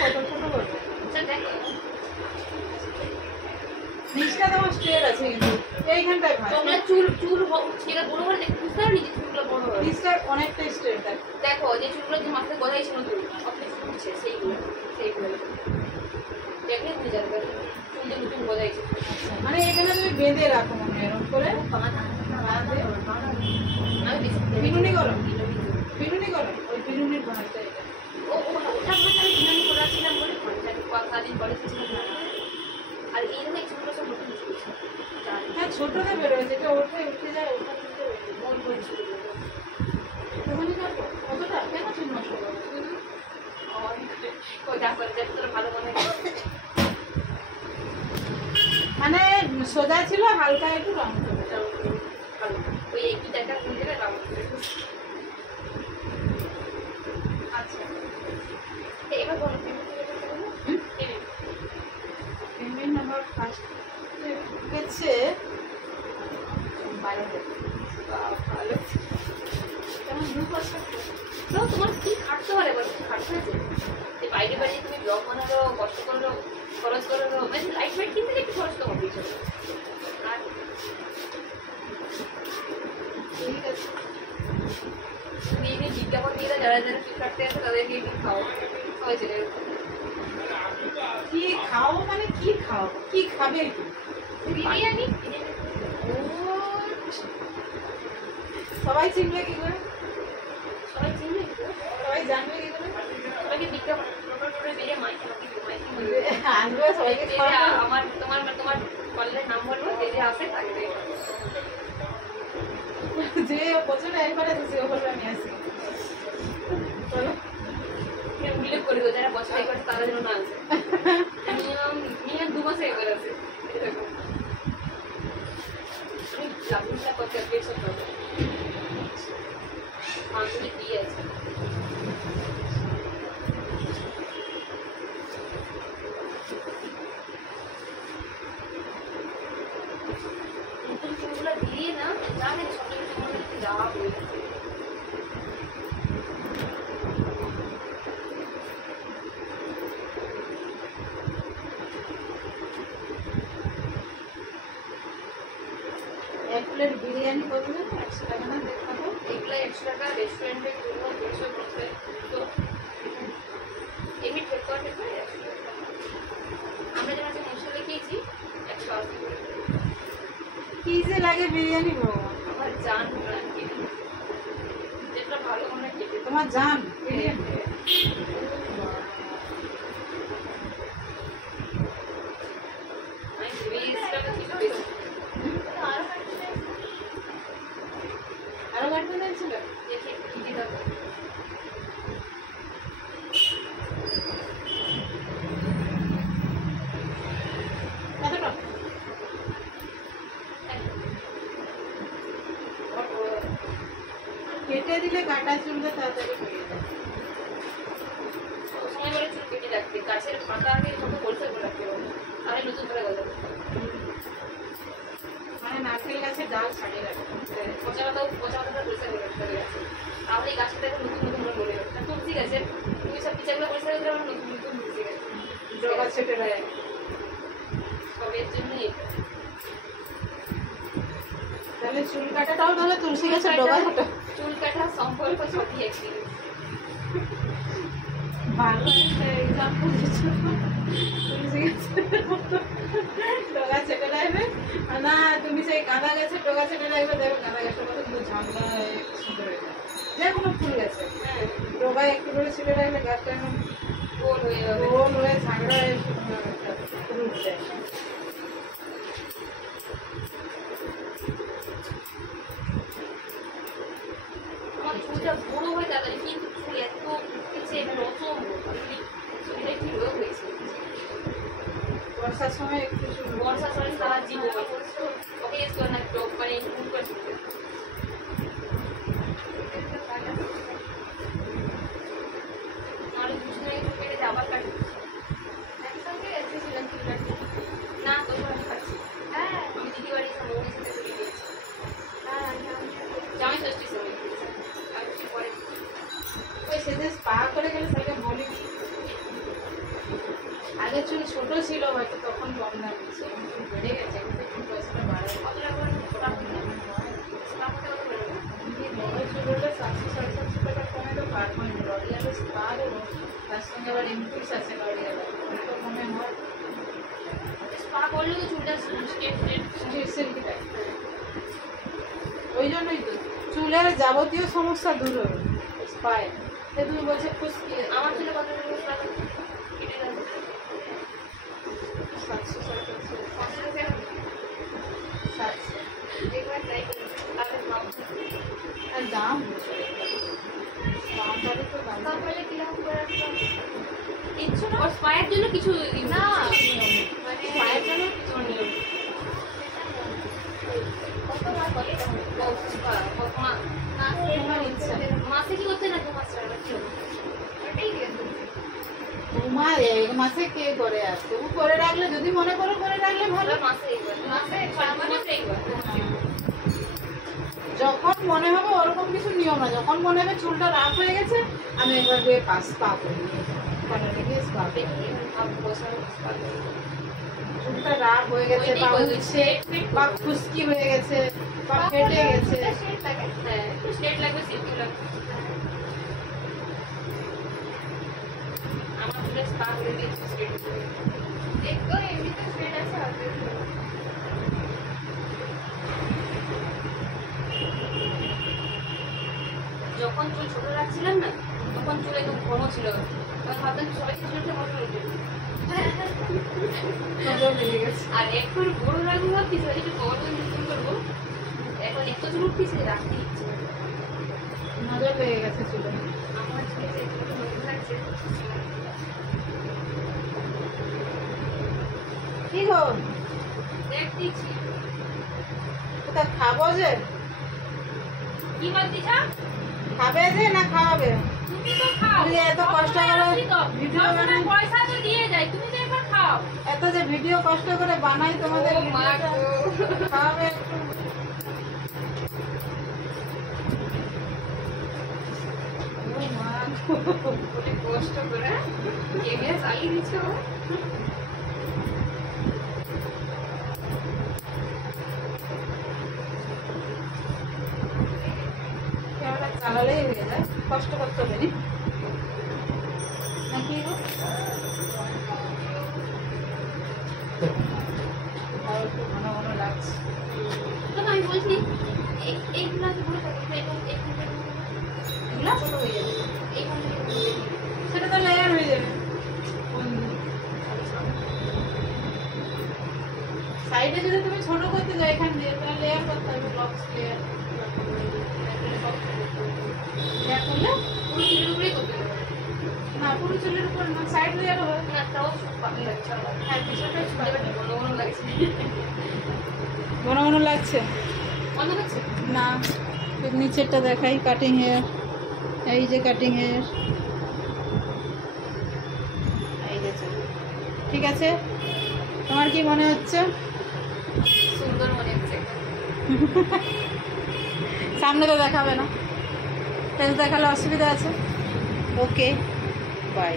কত ছোট করবে দেখো নিচটা তোমার স্ট্রেট আছে কিন্তু এইখানটায় ভাই তোমরা চুল চুল ছেড়ে বড় করে দেখতে বুঝতে পারো নিজে চুলগুলো বড় হয় নিচটা অনেকটা স্ট্রেট দেখো দেখো যে চুলগুলো যে মাথায় গজাই ছিল চুল অফিস ফুটছে সেইগুলো দেখলে বুঝে যাবে চুল যে নতুন গজাইছে মানে এখানে তুমি বেঁধে রাখো মনে হয় এরকম করে আমি বেশি বিনুনি করো বিনুনি করো ওই বিনুনির ভাঁজটা এটা ওটা ভাষা আমি বিনুনি করে রাখছিলাম বলে সারাদিন কলেজে ছিলাম না আর এই জন্য এই চুলগুলো সব নতুন চুল হ্যাঁ ছোটতে বেরোয় যেটা ওঠে উঠে যায় ওটা থেকে মন করে শুরু করবে ওখানে যাবো কতটা কেন চুল নষ্ট করবো ভালো মনে মানে সোজা ছিল হালকা একটু রং ভালো ওই একই টাকা কিনতে রাউন্ড আচ্ছা এবার বলো পেমেন্ট নাম্বার ফার্স্ট গেছে ভালো কেমন 2% তো তোমার কি খাটতে হয় এবার খাটতে হয়েছে বাইরে বাইরে তুমি ব্লগ বানালো কষ্ট করলো খরচ করলো মানে লাইট ওয়েট কিনতে একটু খরচ তো হবেই আর ঠিক আছে তুমি এই বিজ্ঞাপন দিয়ে যারা যারা চুল কাটতে আছে তাদেরকে একটু খাও সবাই চলে কি খাও মানে কি খাও কি খাবে বিরিয়ানি ও সবাই চিনবে কি করে সবাই চিনবে সবাই জানবে কি করে সবাইকে বিজ্ঞাপন বেরিয়ে মাইকে আনবে সবাইকে আমার তোমার তোমার কলেজের নাম বলবো যে আসে তাকে যে বছরে একবার আছে সে বলবে আমি আসি চলো উল্লেখ করে দেবো যারা বছর একবার তারা যেন না আসে মিনিমাম 2 মাসে একবার আছে আমি লাভুলা করতে বেশ হবে মাসুলি দিয়ে আছে নতুন চুলগুলো দিয়ে না জানে সকালে তোমার যাওয়া হয়ে গেছে এক প্লেট বিরিয়ানি কত দেবো 100 টাকা না দেখাবো এগুলো 100 টাকা রেস্টুরেন্টের জন্য 250 তো এমনি ঠিক করে আমরা যেমন মশলা খেয়েছি 180 করে কি যে লাগে বিরিয়ানি ভগবান আমার জান যেটা ভালো মনে খেতে তোমার জান বিরিয়ানি আমি গ্রেসটা কিছু বেশি আরো গাড়ি ছিল দেখে কি দাও কতটা কেটে দিলে কাটা চুলটা তাড়াতাড়ি হয়ে যায় সময় বলে চুল কেটে রাখতে গাছের পাতা আগে সব পরিষ্কার করে রাখতে হবে তাহলে নতুন করে গজাবে মানে নারকেল গাছের ডাল ছাড়িয়ে রাখতে পচা পাতা পরিষ্কার করে রাখতে হবে তাহলে এই গাছটা নতুন নতুন করে গড়ে যাবে তুলসী গাছের তুমি সব পিচাগুলো পরিষ্কার করে দেবে নতুন নতুন তুলসী গাছ জগা ছেটে দেয় সবের জন্যই তাহলে চুল কাটাটাও তাহলে তুলসী গাছের ডগা কাটা চুল কাটা সম্পর্ক সবই একই ভালো একটা এক্সাম্পল দিচ্ছ তুলসী গাছের ডগা ছেটে রাখবে না তুমি সেই গাঁদা গাছের ডগা ছেটে রাখবে দেখো গাঁদা গাছের মতো কিন্তু ঝামলা সুন্দর হয়ে যায় যে কোনো ফুল গাছে ডগা একটু করে ছেটে রাখলে গাছটা এখন গোল হয়ে যাবে গোল হয়ে ঝাঁকড়া হয়ে সুন্দর একটা রূপ দেয় আমার চুলটা বড় হয়ে তাড়াতাড়ি কিন্তু চুল এত উঠেছে এবং অসম্ভব চুলটা কি রোগ হয়েছে বর্ষার সময় একটু বর্ষার সময় সারা জীবন ওকে ইউজ করে না টপ মানে ফুল করে চুলতে আমার দুজন আগে চুল কেটে আবার কাটি একসঙ্গে এসেছিলাম চুল কাটতে না তোর আমি কাটছি হ্যাঁ আমি দিদি বাড়ি মৌরির সাথে চলে গিয়েছি হ্যাঁ জামাই ষষ্ঠীর সময় আর কিছু পরে ওই সেদিন স্পা করে গেলে সেটা বলিনি চুল ছোট ছিল হয়তো তখন কম দাম দিচ্ছে, এখন চুল বেড়ে গেছে, এখন তো একটু পয়সাটা বাড়ে। কত টাকা করে স্পা করতে হবে? স্পা করতে কত করে নেবে? বড় চুল হলে 700-750 টাকা কমে তো পারবো না। লরিয়ালে স্পা দেবো, তার সঙ্গে আবার ইনক্রিজ আছে লরিয়ালে, তো কমে হয় স্পা করলে তো চুলটা স্ট্রেট সিল্কি টাইপ। ওই জন্যই তো চুলের যাবতীয় সমস্যা দূর হবে স্পায়ে। তুমি বলছে খুশকি আমার চুলে কত টাকা স্পা করতে কেটে যাবে? 700-750 500 টাকা। 700 একবার ট্রাই করুন, তাহলে ভাববো। আর দাম দামটারই তো দাম। তাহলে কিরকম করে রাখতে হবে? কিচ্ছু না, ওর স্পায়ের জন্য কিছু না, মানে পায়ের জন্য কিছু নিয়ম। কত মাস বলে কত মাস না তোমার ইচ্ছা। মাসে কি করতে না 2 মাস টাকা কি হবে? ওটাই দিয়ে তোমার এক মাসে কে করে আর তবু করে রাখলে, যদি মনে করো করে রাখলে ভালো। মাসে একবার, মাসে 6 মাসে একবার। যখন মনে হবে ওরকম কিছু নিয়ম না, যখন মনে হবে চুলটা রাফ হয়ে গেছে আমি একবার গিয়ে স্পা করে নিয়ে স্পা দেখি আপ বসার স্পা চুলটা রাফ হয়ে গেছে বা উঠছে বা খুশকি হয়ে গেছে বা ফেটে গেছে। স্ট্রেট লাগে, হ্যাঁ একটু স্ট্রেট লাগবে, সিল্কি লাগবে। আমার চুলে স্পা করে দিয়েছি স্ট্রেট করে। দেখো এমনিতে স্ট্রেট আছে আর যখন চুল ছোট রাখছিলাম না তখন চুল একদম ঘন ছিল, তখন ভাবতাম সবাই চুলটা ঘন উঠে। নজর লেগে গেছে। আর এখন বড় রাখবো ভাবছি একটু কমর নতুন করবো, এখন এত চুল উঠতেছে রাখতে ইচ্ছে করে। নজর লেগে গেছে চুলে। আমার চুলে যে একটু নতুন লাগছে কি গো দেখতেছি। কোথা খাবো যে? কি বলছিস? খাবে যে না খাওয়াবে? তুমি তো খাও, তুমি এত কষ্ট করে ভিডিও বানাই, পয়সা তো দিয়ে যায়, তুমি তো একবার খাও। এত যে ভিডিও কষ্ট করে বানাই তোমাদের ও মা ভিডিওটা গো। খাওয়াবে একটু। ও মা গো। অনেক কষ্ট করে ক্যামেরা চালিয়ে দিচ্ছ। ক্যামেরা চালালেই হয়ে যায়, কষ্ট করতে হবে না নাকি গো? তাও একটু ঘন ঘন লাগছে। তো আমি বলছি এইগুলো আমি বলে থাকি এগুলা ছোট হয়ে যাবে, এইখানে সেটা তো লেয়ার হয়ে যাবে। সাইডে যদি তুমি ছোট করতে যাও এখান দিয়ে, তাহলে লেয়ার করতে হবে, ব্লকস লেয়ার। লেয়ার করলে পুরো চুলের উপরেই করতে হবে না, পুরো চুলের উপর না, সাইড লেয়ার হবে। না, তাও পাখি লাগছে আমার। হ্যাঁ, পিছনটা একটু ঘন ঘন লাগছে। ঘন ঘন লাগছে অন্য লাগছে না। এর নিচেরটা দেখাই, কাটিং হেয়ার, এই যে কাটিং হেয়ার, এই যে চুল। ঠিক আছে, তোমার কি মনে হচ্ছে? সুন্দর মনে হচ্ছে। সামনে তো দেখাবে না, ফেস দেখালে অসুবিধা আছে। ওকে, বাই।